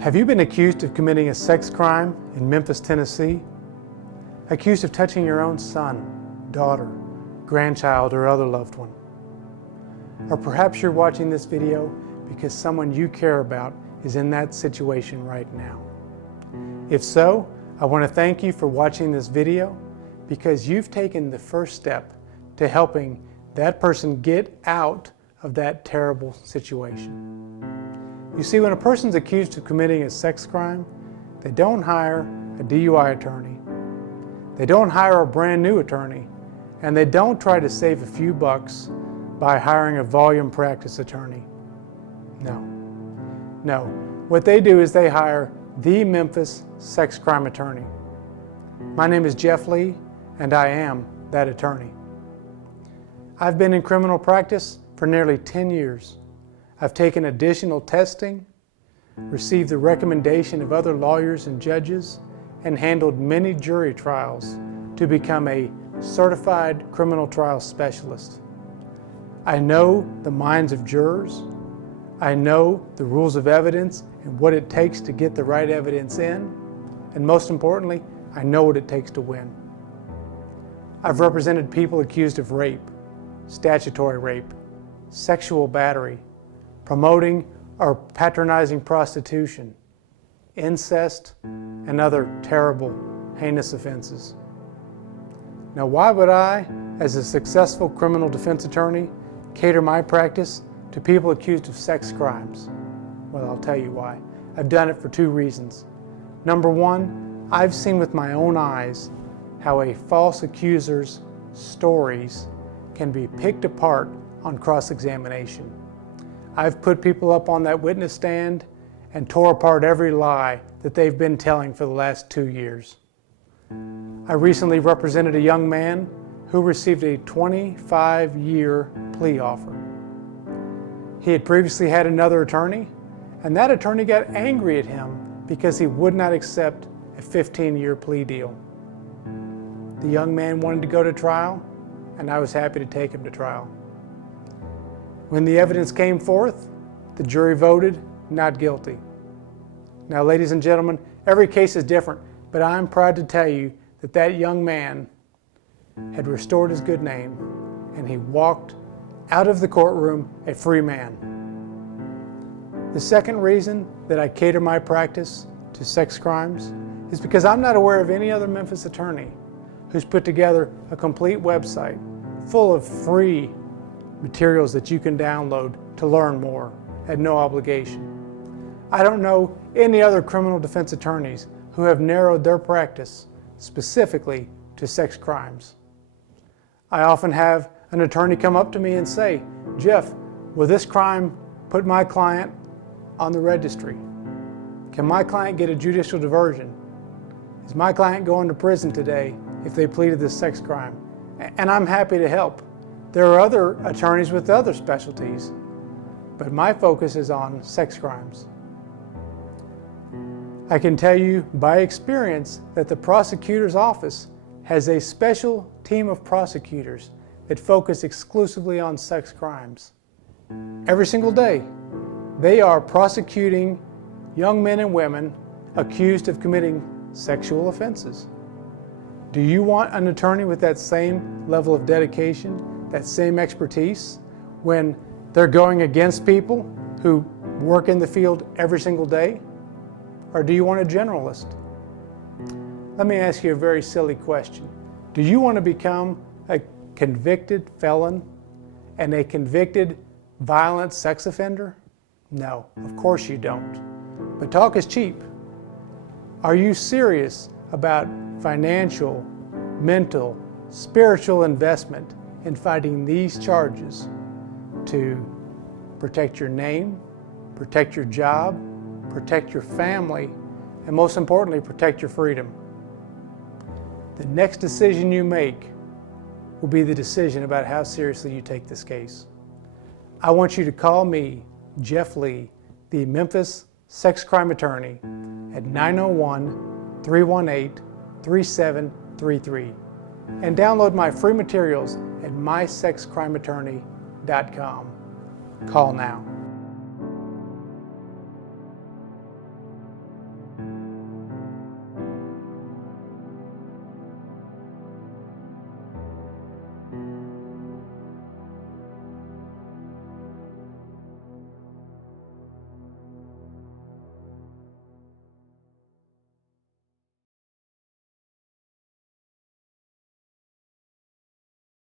Have you been accused of committing a sex crime in Memphis, Tennessee? Accused of touching your own son, daughter, grandchild, or other loved one? Or perhaps you're watching this video because someone you care about is in that situation right now. If so, I want to thank you for watching this video because you've taken the first step to helping that person get out of that terrible situation. You see, when a person's accused of committing a sex crime, they don't hire a DUI attorney, they don't hire a brand new attorney, and they don't try to save a few bucks by hiring a volume practice attorney. No. What they do is they hire the Memphis sex crime attorney. My name is Jeff Lee, and I am that attorney. I've been in criminal practice for nearly 10 years. I've taken additional testing, received the recommendation of other lawyers and judges, and handled many jury trials to become a certified criminal trial specialist. I know the minds of jurors. I know the rules of evidence and what it takes to get the right evidence in. And most importantly, I know what it takes to win. I've represented people accused of rape, statutory rape, sexual battery, promoting or patronizing prostitution, incest, and other terrible, heinous offenses. Now, why would I, as a successful criminal defense attorney, cater my practice to people accused of sex crimes? Well, I'll tell you why. I've done it for two reasons. Number one, I've seen with my own eyes how a false accuser's stories can be picked apart on cross-examination. I've put people up on that witness stand and tore apart every lie that they've been telling for the last 2 years. I recently represented a young man who received a 25-year plea offer. He had previously had another attorney, and that attorney got angry at him because he would not accept a 15-year plea deal. The young man wanted to go to trial, and I was happy to take him to trial. When the evidence came forth, the jury voted not guilty. Now, ladies and gentlemen, every case is different, but I'm proud to tell you that that young man had restored his good name, and he walked out of the courtroom a free man. The second reason that I cater my practice to sex crimes is because I'm not aware of any other Memphis attorney who's put together a complete website full of free materials that you can download to learn more at no obligation. I don't know any other criminal defense attorneys who have narrowed their practice specifically to sex crimes. I often have an attorney come up to me and say, "Jeff, will this crime put my client on the registry? Can my client get a judicial diversion? Is my client going to prison today if they pleaded this sex crime?" And I'm happy to help. There are other attorneys with other specialties, but my focus is on sex crimes. I can tell you by experience that the prosecutor's office has a special team of prosecutors that focus exclusively on sex crimes. Every single day, they are prosecuting young men and women accused of committing sexual offenses. Do you want an attorney with that same level of dedication, that same expertise, when they're going against people who work in the field every single day? Or do you want a generalist? Let me ask you a very silly question. Do you want to become a convicted felon and a convicted violent sex offender? No, of course you don't. But talk is cheap. Are you serious about financial, mental, spiritual investment in fighting these charges to protect your name, protect your job, protect your family, and most importantly, protect your freedom? The next decision you make will be the decision about how seriously you take this case. I want you to call me, Jeff Lee, the Memphis sex crime attorney, at 901-318-3733, and download my free materials at mysexcrimeattorney.com. Call now.